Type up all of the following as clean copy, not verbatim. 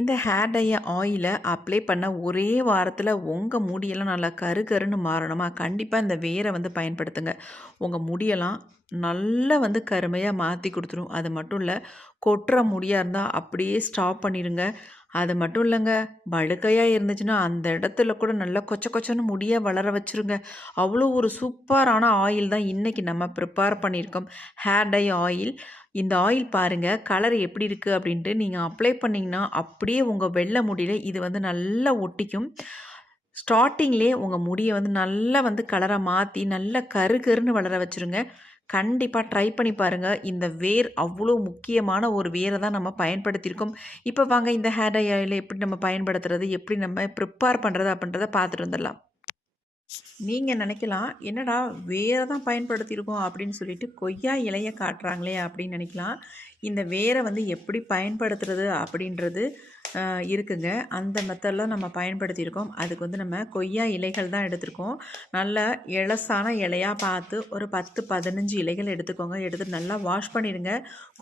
இந்த ஹேர் டைய ஆயில அப்ளை பண்ண ஒரே வாரத்தில உங்க முடியெல்லாம் நல்லா கரு கருன்னு மாறணுமா, கண்டிப்பா இந்த வேர பயன்படுத்துங்க. உங்க முடியெல்லாம் நல்லா கருமையா மாத்தி குடுத்துரும். அது மட்டும் இல்ல, கொட்டுற முடியா இருந்தா அப்படியே ஸ்டாப் பண்ணிருங்க. அது மட்டும் இல்லங்க, வழுக்கையா இருந்துச்சுன்னா, அந்த இடத்துல கூட நல்லா கொச்ச கொச்சன்னு முடியா வளர வச்சுருங்க. அவ்வளோ ஒரு சூப்பரான ஆயில் தான் இன்னைக்கு நம்ம ப்ரிப்பேர் பண்ணியிருக்கோம். Hair dye oil. இந்த ஆயில் பாருங்க, கலர் எப்படி இருக்கு அப்படின்ட்டு நீங்க அப்ளை பண்ணீங்கன்னா, அப்படியே உங்க வெள்ள முடியில இது நல்லா ஒட்டிக்கும். ஸ்டார்ட்டிங்லயே உங்க முடிய நல்லா கலரா மாத்தி, நல்லா கரு கருன்னு வளர வச்சுருங்க. கண்டிப்பா ட்ரை பண்ணி பாருங்க. இந்த வேர் அவ்வளோ முக்கியமான ஒரு வேர தான் நம்ம பயன்படுத்தியிருக்கோம். இப்ப வாங்க இந்த ஹேர் டை ஆயில எப்படி நம்ம பயன்படுத்துறது, எப்படி நம்ம ப்ரிப்பேர் பண்றது அப்படின்றத பார்த்துட்டு வந்துடலாம். நீங்க நினைக்கலாம், "என்னடா வேர தான் பயன்படுத்தியிருக்கோம்" அப்படின்னு சொல்லிட்டு கொய்யா இலைய காட்டுறாங்களே அப்படின்னு நினைக்கலாம். இந்த வேர எப்படி பயன்படுத்துறது அப்படின்றது இருக்குங்க. அந்த மெத்தட்லாம் நம்ம பயன்படுத்தியிருக்கோம். அதுக்கு நம்ம கொய்யா இலைகள் தான் எடுத்திருக்கோம். நல்ல இளசான இலையா பார்த்து ஒரு 10, 15 இலைகள் எடுத்துக்கோங்க. எடுத்துட்டு நல்லா வாஷ் பண்ணிடுங்க.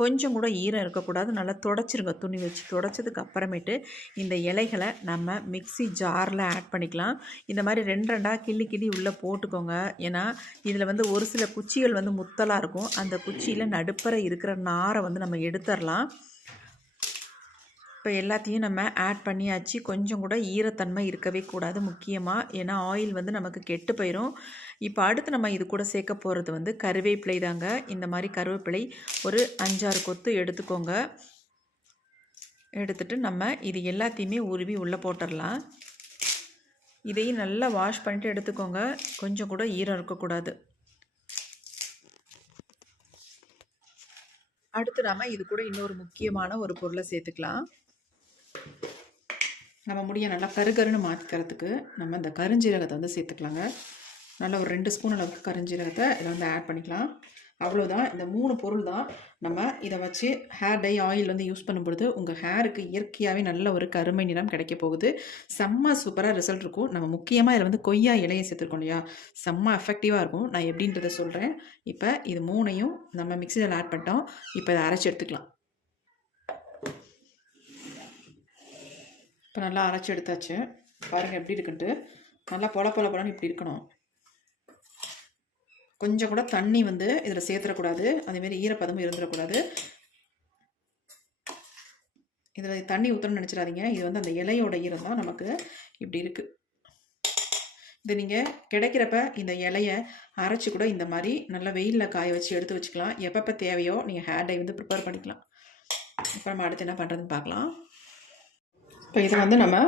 கொஞ்சம் கூட ஈரம் இருக்கக்கூடாது. நல்லா துடைச்சிருங்க, துணி வச்சு. துடைச்சதுக்கு அப்புறமேட்டு இந்த இலைகளை நம்ம மிக்ஸி ஜாரில் ஆட் பண்ணிக்கலாம். இந்த மாதிரி 2 2ஆ கிள்ளி கிள்ளி உள்ளே போட்டுக்கோங்க. ஏன்னா இதில் ஒரு சில குச்சிகள் முத்தலாக இருக்கும். அந்த குச்சியில் நடுப்பற இருக்கிற நாரை நம்ம எடுத்துடலாம். இப்போ எல்லாத்தையும் நம்ம ஆட் பண்ணியாச்சு. கொஞ்சம் கூட ஈரத்தன்மை இருக்கவே கூடாது முக்கியமாக. ஏன்னா ஆயில் நமக்கு கெட்டு போயிடும். இப்போ அடுத்து நம்ம இது கூட சேர்க்க போகிறது கருவேப்பிலை தாங்க. இந்த மாதிரி கருவேப்பிலை ஒரு 5 6 கொத்து எடுத்துக்கோங்க. எடுத்துட்டு நம்ம இது எல்லாத்தையுமே உருவி உள்ளே போட்டுடலாம். இதையும் நல்லா வாஷ் பண்ணிட்டு எடுத்துக்கோங்க. கொஞ்சம் கூட ஈரம் இருக்கக்கூடாது. அடுத்து நம்ம இது கூட இன்னொரு முக்கியமான ஒரு பொருளை சேர்த்துக்கலாம். நம்ம முடிய நல்லா கருகருன்னு மாற்றிக்கிறதுக்கு நம்ம இந்த கருஞ்சீரகத்தை சேர்த்துக்கலாங்க. நல்லா ஒரு 2 ஸ்பூன் அளவுக்கு கருஞ்சீரகத்தை இதில் ஆட் பண்ணிக்கலாம். அவ்வளோதான். இந்த 3 பொருள் தான். நம்ம இதை வச்சு ஹேர் டை ஆயில் யூஸ் பண்ணும்பொழுது உங்கள் ஹேருக்கு இயற்கையாகவே நல்ல ஒரு கருமை நிறம் கிடைக்க போகுது. செம்ம சூப்பராக ரிசல்ட் இருக்கும். நம்ம முக்கியமாக இதில் கொய்யா இலையை சேர்த்துருக்கோம் இல்லையா, செம்ம எஃபெக்டிவாக இருக்கும். நான் எப்படின்றத சொல்கிறேன். இப்போ இது 3ஐயும் நம்ம மிக்சியில் ஆட் பண்ணிட்டோம். இப்போ இதை அரைச்சி எடுத்துக்கலாம். இப்போ நல்லா அரைச்சி எடுத்தாச்சு. பாருங்கள் எப்படி இருக்குன்ட்டு. நல்லா பொலன்னு இப்படி இருக்கணும். கொஞ்சம் கூட தண்ணி இதில் சேர்த்துடக்கூடாது. அதேமாரி ஈரப்பதமும் இருந்துடக்கூடாது. இதில் தண்ணி ஊற்றணும்னு நினச்சிடாதீங்க. இது அந்த இலையோட ஈரம் தான் நமக்கு இப்படி இருக்குது. இது நீங்கள் கிடைக்கிறப்ப இந்த இலையை அரைச்சி கூட இந்த மாதிரி நல்லா வெயிலில் காய வச்சு எடுத்து வச்சுக்கலாம். எப்பப்போ தேவையோ நீங்கள் ஹேர் டை ப்ரிப்பேர் பண்ணிக்கலாம். இப்போ நம்ம அடுத்து என்ன பண்ணுறதுன்னு பார்க்கலாம். இப்போ இதை நம்ம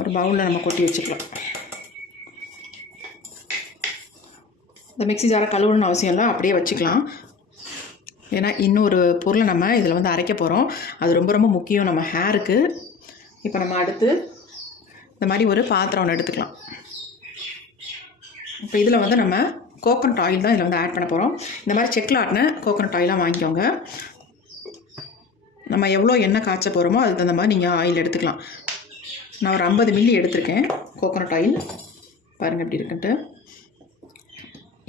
ஒரு பவுலில் நம்ம கொட்டி வச்சுக்கலாம். இந்த மிக்ஸி ஜாரை கழுவணும்னு அவசியம் இல்லை, அப்படியே வச்சுக்கலாம். ஏன்னா இன்னொரு பொருளை நம்ம இதில் அரைக்க போகிறோம். அது ரொம்ப ரொம்ப முக்கியம் நம்ம ஹேருக்கு. இப்போ நம்ம அடுத்து இந்த மாதிரி ஒரு பாத்திரம் ஒன்று எடுத்துக்கலாம். இப்போ இதில் நம்ம கோகனட் ஆயில் தான் இதில் ஆட் பண்ண போகிறோம். இந்த மாதிரி செக்கில் ஆட்டின கோகனட் ஆயிலாக வாங்கிக்கோங்க. நம்ம எவ்வளோ எண்ணெய் காய்ச்ச போகிறோமோ அதுக்கு தகுந்த மாதிரி நீங்கள் ஆயில் எடுத்துக்கலாம். நான் ஒரு 50 மில்லி எடுத்திருக்கேன் கோகனட் ஆயில். பாருங்கள் எப்படி இருக்குன்ட்டு.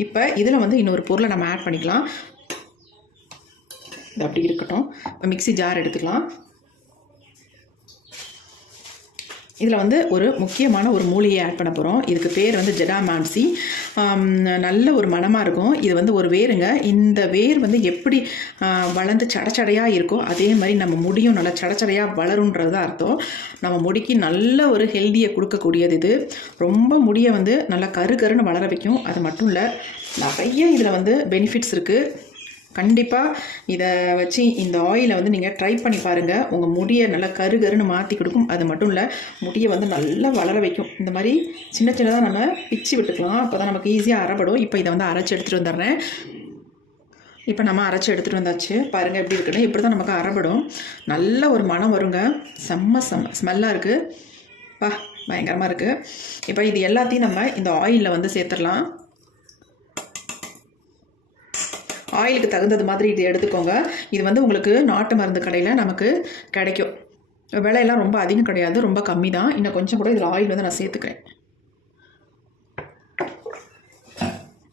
இப்போ இதில் இன்னொரு பொருளை நம்ம ஆட் பண்ணிக்கலாம். இது அப்படி இருக்கட்டும். இப்போ மிக்ஸி ஜார் எடுத்துக்கலாம். இதில் ஒரு முக்கியமான ஒரு மூலிகையை ஆட் பண்ண போகிறோம். இதுக்கு பேர் ஜெடாமான்சி. நல்ல ஒரு மணமாக இருக்கும். இது ஒரு வேருங்க. இந்த வேர் எப்படி வளர்ந்து சடச்சடையாக இருக்கோ அதே மாதிரி நம்ம முடியும் நல்லா சடச்சடையாக வளருன்றது தான் அர்த்தம். நம்ம முடிக்கு நல்ல ஒரு ஹெல்தியை கொடுக்கக்கூடியது இது. ரொம்ப முடியை நல்லா கருன்னு வளர வைக்கும். அது மட்டும் இல்லை, நிறைய இதில் பெனிஃபிட்ஸ் இருக்குது. கண்டிப்பாக இதை வச்சு இந்த ஆயிலை நீங்கள் ட்ரை பண்ணி பாருங்கள். உங்கள் முடியை நல்லா கருன்னு மாற்றி கொடுக்கும். அது மட்டும் இல்லை, முடியை நல்லா வளர வைக்கும். இந்த மாதிரி சின்ன சின்னதாக நம்ம பிச்சு விட்டுக்கலாம். அப்போ தான் நமக்கு ஈஸியாக அரைப்படும். இப்போ இதை அரைச்சி எடுத்துகிட்டு வந்துடுறேன். இப்போ நம்ம அரைச்சி எடுத்துகிட்டு வந்தாச்சு. பாருங்கள் எப்படி இருக்குன்னு. இப்படி தான் நமக்கு அரைப்படும். நல்ல ஒரு மனம் வருங்க. செம்ம ஸ்மெல்லாக இருக்குது. பயங்கரமாக இருக்குது. இப்போ இது எல்லாத்தையும் நம்ம இந்த ஆயிலில் சேர்த்துடலாம். ஆயிலுக்கு தகுந்தது மாதிரி இது எடுத்துக்கோங்க. இது உங்களுக்கு நாட்டு மருந்து கடையில் நமக்கு கிடைக்கும். விலையெல்லாம் ரொம்ப அதிகம் கிடையாது, ரொம்ப கம்மி தான். இன்னும் கொஞ்சம் கூட இதில் ஆயில் நான் சேர்த்துக்கிறேன்.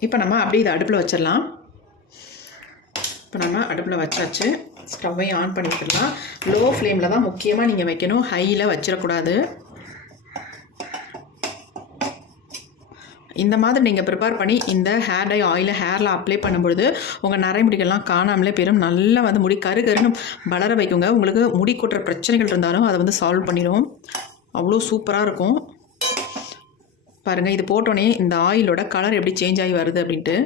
இப்போ நம்ம அப்படியே இதை அடுப்பில் வச்சிடலாம். இப்போ நம்ம அடுப்பில் வச்சாச்சு. ஸ்டவ்வையும் ஆன் பண்ணி விட்டுடலாம். லோ ஃப்ளேமில் தான் முக்கியமாக நீங்கள் வைக்கணும், ஹையில் வச்சிடக்கூடாது. இந்த மாதிரி நீங்கள் ப்ரிப்பேர் பண்ணி இந்த ஹேர் டை ஆயிலை ஹேரில் அப்ளை பண்ணும்பொழுது உங்கள் நரைமுடிகள்லாம் காணாமலே போயிடும். நல்லா வந்து முடி கருன்னு வளர வைக்குங்க. உங்களுக்கு முடி கொட்டுற பிரச்சனைகள் இருந்தாலும் அதை வந்து சால்வ் பண்ணிடும். அவ்வளோ சூப்பராக இருக்கும். பாருங்கள், இது போட்டோன்னே இந்த ஆயிலோட கலர் எப்படி சேஞ்ச் ஆகி வருது அப்படின்ட்டு.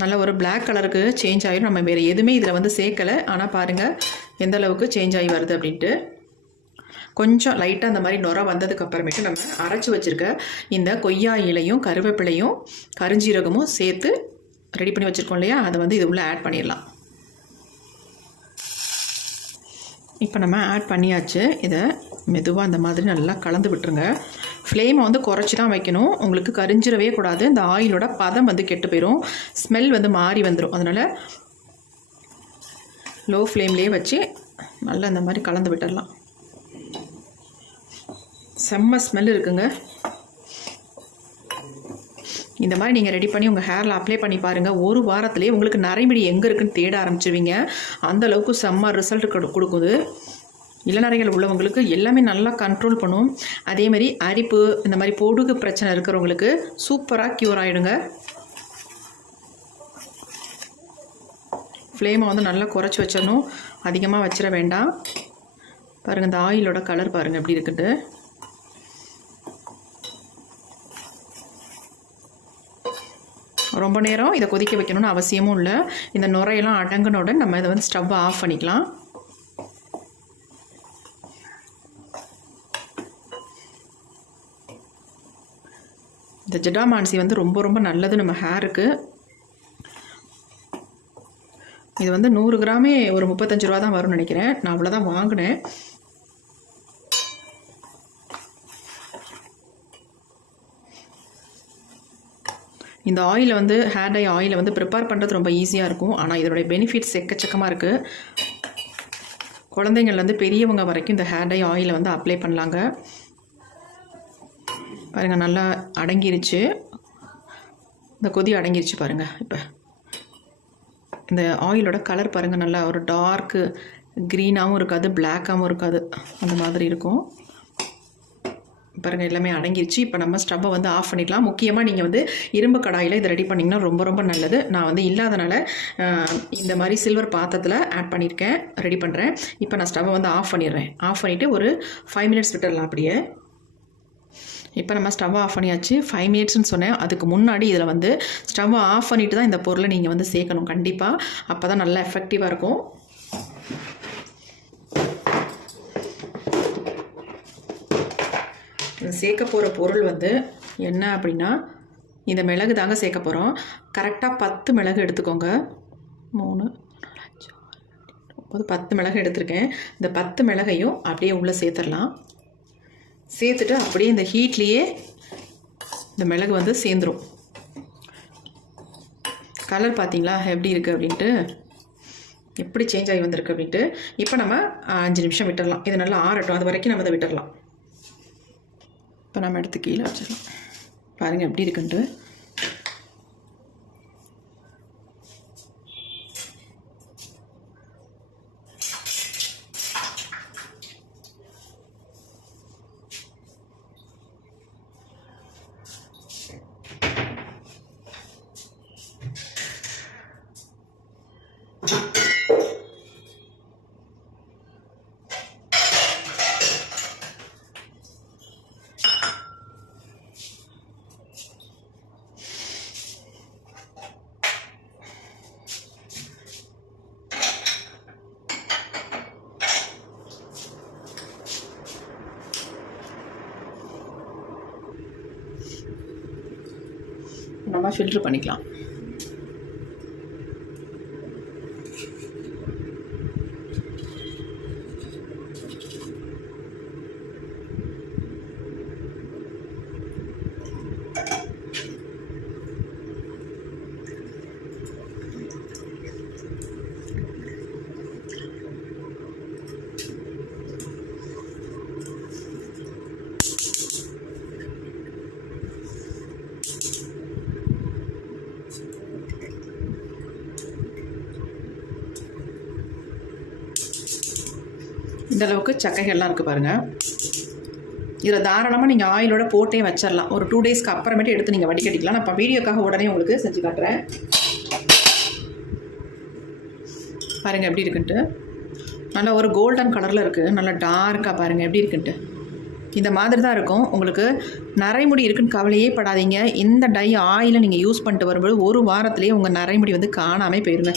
நல்ல ஒரு பிளாக் கலருக்கு சேஞ்ச் ஆகிடும். நம்ம வேறு எதுவுமே இதில் வந்து சேர்க்கலை. ஆனால் பாருங்கள் எந்த அளவுக்கு சேஞ்ச் ஆகி வருது அப்படின்ட்டு. கொஞ்சம் லைட்டாக அந்த மாதிரி நுர வந்ததுக்கப்புறமேட்டு நம்ம அரைச்சி வச்சுருக்க இந்த கொய்யா இலையும் கருவேப்பிலையும் கருஞ்சீரகமும் சேர்த்து ரெடி பண்ணி வச்சுருக்கோம் இல்லையா, அதை வந்து இது உள்ளே ஆட் பண்ணிடலாம். இப்போ நம்ம ஆட் பண்ணியாச்சு. இதை மெதுவாக அந்த மாதிரி நல்லா கலந்து விட்டுருங்க. ஃப்ளேமை வந்து குறைச்சி தான் வைக்கணும். உங்களுக்கு கரிஞ்சிடவே கூடாது. இந்த ஆயிலோட பதம் வந்து கெட்டு போயிடும், ஸ்மெல் வந்து மாறி வந்துடும். அதனால் லோ ஃப்ளேம்லேயே வச்சு நல்லா இந்த மாதிரி கலந்து விட்டுடலாம். செம்ம ஸ்மெல் இருக்குங்க. இந்த மாதிரி நீங்கள் ரெடி பண்ணி உங்கள் ஹேரில் அப்ளை பண்ணி பாருங்கள். ஒரு வாரத்துலேயே உங்களுக்கு நரைமுடி எங்கே இருக்குன்னு தேட ஆரம்பிச்சிருவீங்க. அந்தளவுக்கு செம்ம ரிசல்ட் கொடுக்குது. இளநரைகள் உள்ளவங்களுக்கு எல்லாமே நல்லா கண்ட்ரோல் பண்ணும். அதேமாதிரி அரிப்பு, இந்த மாதிரி பொடுகு பிரச்சனை இருக்கிறவங்களுக்கு சூப்பராக க்யூர் ஆகிடுங்க. ஃப்ளேமை வந்து நல்லா குறைச்சி வச்சிடணும், அதிகமாக வச்சிட வேண்டாம். பாருங்கள், இந்த ஆயிலோட கலர் பாருங்கள் எப்படி இருக்குது. ரொம்ப நேரம் இதை கொதிக்க வைக்கணும்னு அவசியமும் இல்லை. இந்த நுரையெல்லாம் அடங்கினோட நம்ம இதை வந்து ஸ்டவ்வை ஆஃப் பண்ணிக்கலாம். இந்த ஜடாமான்சி வந்து ரொம்ப ரொம்ப நல்லது நம்ம ஹேருக்கு. இது வந்து 100 கிராமே ஒரு 35 ரூபா தான் வரும்னு நினைக்கிறேன். நான் அவ்வளோதான் வாங்கினேன். இந்த ஆயிலை வந்து ஹேர் டை ஆயிலை வந்து ப்ரிப்பேர் பண்ணுறது ரொம்ப ஈஸியாக இருக்கும். ஆனால் இதோடைய பெனிஃபிட்ஸ் எக்கச்சக்கமாக இருக்குது. குழந்தைங்கள்லேருந்து பெரியவங்க வரைக்கும் இந்த ஹேர் டை ஆயிலை வந்து அப்ளை பண்ணலாங்க. பாருங்கள், நல்லா அடங்கிருச்சு. இந்த கொதி அடங்கிருச்சு பாருங்கள். இப்போ இந்த ஆயிலோட கலர் பாருங்கள், நல்லா ஒரு டார்க்கு க்ரீனாகவும் இருக்காது, பிளாக்காகவும் இருக்காது, அந்த மாதிரி இருக்கும். பாருங்கள், எல்லாமே அடங்கிருச்சு. இப்போ நம்ம ஸ்டவ்வை வந்து ஆஃப் பண்ணிடலாம். முக்கியமாக நீங்கள் வந்து இரும்பு கடாயில் இதை ரெடி பண்ணிங்கன்னா ரொம்ப ரொம்ப நல்லது. நான் வந்து இல்லாதனால இந்த மாதிரி சில்வர் பாத்திரத்தில் ஆட் பண்ணியிருக்கேன், ரெடி பண்ணுறேன். இப்போ நான் ஸ்டவ்வை வந்து ஆஃப் பண்ணிடுறேன். ஆஃப் பண்ணிவிட்டு ஒரு 5 மினிட்ஸ் விட்டுடலாம் அப்படியே. இப்போ நம்ம ஸ்டவ்வை ஆஃப் பண்ணியாச்சு. 5 மினிட்ஸ்னு சொன்னேன். அதுக்கு முன்னாடி இதில் வந்து ஸ்டவ்வை ஆஃப் பண்ணிவிட்டு தான் இந்த பொருளை நீங்கள் வந்து சேர்க்கணும் கண்டிப்பாக. அப்போ தான் நல்லா எஃபெக்டிவாக இருக்கும். சேர்க்க போகிற பொருள் வந்து என்ன அப்படின்னா, இந்த மிளகு தாங்க சேர்க்க போகிறோம். கரெக்டாக 10 மிளகு எடுத்துக்கோங்க. 3 4 5 10 மிளகு எடுத்திருக்கேன். இந்த 10 மிளகையும் அப்படியே உள்ளே சேர்த்துடலாம். சேர்த்துட்டு அப்படியே இந்த ஹீட்லேயே இந்த மிளகு வந்து சேர்ந்துடும். கலர் பார்த்தீங்களா எப்படி இருக்குது அப்படின்ட்டு, எப்படி சேஞ்ச் ஆகி வந்திருக்கு அப்படின்ட்டு. இப்போ நம்ம 5 நிமிஷம் விட்டுடலாம். இது நல்லா ஆறட்டும், அது வரைக்கும் நம்ம அதை விட்டுடலாம். இப்போ நம்ம எடுத்து கீழே வச்சிடலாம். பாருங்கள் எப்படி இருக்குன்ட்டு. நம்ம ஃபில்ட்ரு பண்ணிக்கலாம். இந்த அளவுக்கு சக்கைகள்லாம் இருக்குது பாருங்கள். இதில் தாராளமாக நீங்கள் ஆயிலோட போட்டே வச்சிடலாம். ஒரு 2 டேஸ்க்கு அப்புறமேட்டு எடுத்து நீங்கள் வடிகட்டிக்கலாம். நான் இப்போ வீடியோக்காக உடனே உங்களுக்கு செஞ்சு காட்டுறேன். பாருங்கள் எப்படி இருக்குன்ட்டு. நல்லா ஒரு கோல்டன் கலரில் இருக்குது. நல்லா டார்க்காக பாருங்கள் எப்படி இருக்குன்ட்டு. இந்த மாதிரி தான் இருக்கும். உங்களுக்கு நரைமுடி இருக்குன்னு கவலையே படாதீங்க. இந்த டை ஆயிலை நீங்கள் யூஸ் பண்ணிட்டு வரும்போது ஒரு வாரத்துலேயே உங்கள் நரைமுடி வந்து காணாமல் போயிருங்க.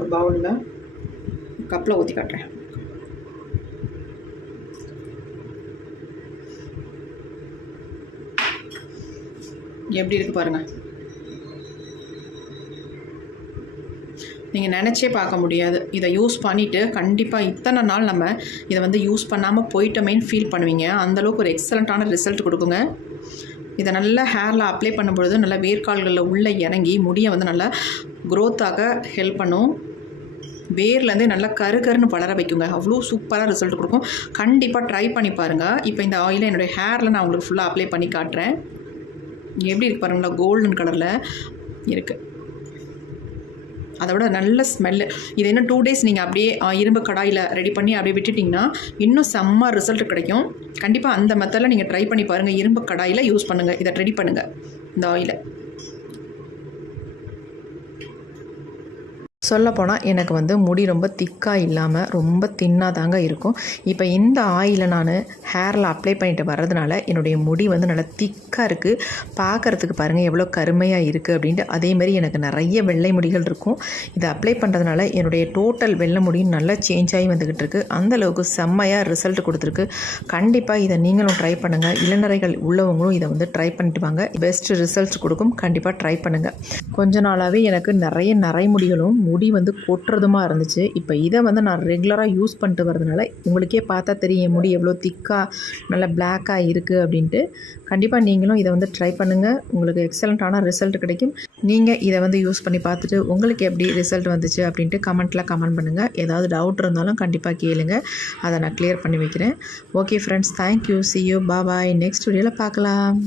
ஒரு பவுலில் கப்பில் ஊற்றி காட்டுறேன். எப்படி இருக்குது பாருங்கள். நீங்கள் நினச்சே பார்க்க முடியாது. இதை யூஸ் பண்ணிவிட்டு கண்டிப்பாக இத்தனை நாள் நம்ம இதை வந்து யூஸ் பண்ணாமல் போயிட்டோமேன்னு ஃபீல் பண்ணுவீங்க. அந்தளவுக்கு ஒரு எக்ஸலண்ட்டான ரிசல்ட் கொடுக்குங்க. இதை நல்லா ஹேரில் அப்ளை பண்ணும்பொழுது நல்லா வேர்க்கால்களில் உள்ளே இறங்கி முடியை வந்து நல்லா க்ரோத்தாக ஹெல்ப் பண்ணும். வேர்லேருந்தே நல்லா கருன்னு வளர வைக்குங்க. அவ்வளோ சூப்பராக ரிசல்ட் கொடுக்கும். கண்டிப்பாக ட்ரை பண்ணி பாருங்கள். இப்போ இந்த ஆயிலை என்னுடைய ஹேரில் நான் உங்களுக்கு ஃபுல்லாக அப்ளை பண்ணி காட்டுறேன். எப்படி இருக்கு பாருங்களா, கோல்டன் கலரில் இருக்குது. அதை விட நல்ல ஸ்மெல்லு. இது இன்னும் 2 டேஸ் நீங்கள் அப்படியே இரும்பு கடாயில் ரெடி பண்ணி அப்படியே விட்டுட்டிங்கன்னா இன்னும் செம்ம ரிசல்ட் கிடைக்கும். கண்டிப்பாக அந்த மெத்தடில் நீங்கள் ட்ரை பண்ணி பாருங்கள். இரும்பு கடாயில் யூஸ் பண்ணுங்கள். இதை ரெடி பண்ணுங்கள் இந்த ஆயிலை. சொல்லப்போனால் எனக்கு வந்து முடி ரொம்ப திக்காக இல்லாமல் ரொம்ப தின்னாக தாங்க இருக்கும். இப்போ இந்த ஆயிலை நான் ஹேரில் அப்ளை பண்ணிட்டு வர்றதுனால என்னுடைய முடி வந்து நல்லா திக்காக இருக்குது. பார்க்குறதுக்கு பாருங்கள் எவ்வளோ கருமையாக இருக்குது அப்படின்ட்டு. அதேமாதிரி எனக்கு நிறைய வெள்ளை முடிகள் இருக்கும். இதை அப்ளை பண்ணுறதுனால என்னுடைய டோட்டல் வெள்ளை முடியும் நல்லா சேஞ்ச் ஆகி வந்துக்கிட்டு இருக்குது. அந்தளவுக்கு செம்மையாக ரிசல்ட் கொடுத்துருக்கு. கண்டிப்பாக இதை நீங்களும் ட்ரை பண்ணுங்கள். இளநரைகள் உள்ளவங்களும் இதை வந்து ட்ரை பண்ணிட்டு வாங்க. பெஸ்ட் ரிசல்ட்ஸ் கொடுக்கும். கண்டிப்பாக ட்ரை பண்ணுங்கள். கொஞ்ச நாளாகவே எனக்கு நிறைய நரைமுடிகளும் முடி வந்து கொட்டுறதுமா இருந்துச்சு. இப்போ இதை வந்து நான் ரெகுலராக யூஸ் பண்ணிட்டு வரதுனால உங்களுக்கே பார்த்தா தெரியும் என் முடி எவ்வளோ திக்காக நல்லா பிளாக்காக இருக்குது அப்படின்ட்டு. கண்டிப்பாக நீங்களும் இதை வந்து ட்ரை பண்ணுங்கள். உங்களுக்கு எக்ஸலண்ட்டான ரிசல்ட் கிடைக்கும். நீங்கள் இதை வந்து யூஸ் பண்ணி பார்த்துட்டு உங்களுக்கு எப்படி ரிசல்ட் வந்துச்சு அப்படின்ட்டு கமெண்ட் பண்ணுங்கள். ஏதாவது டவுட் இருந்தாலும் கண்டிப்பாக கேளுங்க. அதை நான் கிளியர் பண்ணி வைக்கிறேன். Okay friends, thank you. see you. Bye. Next வீடியோவில் பார்க்கலாம்.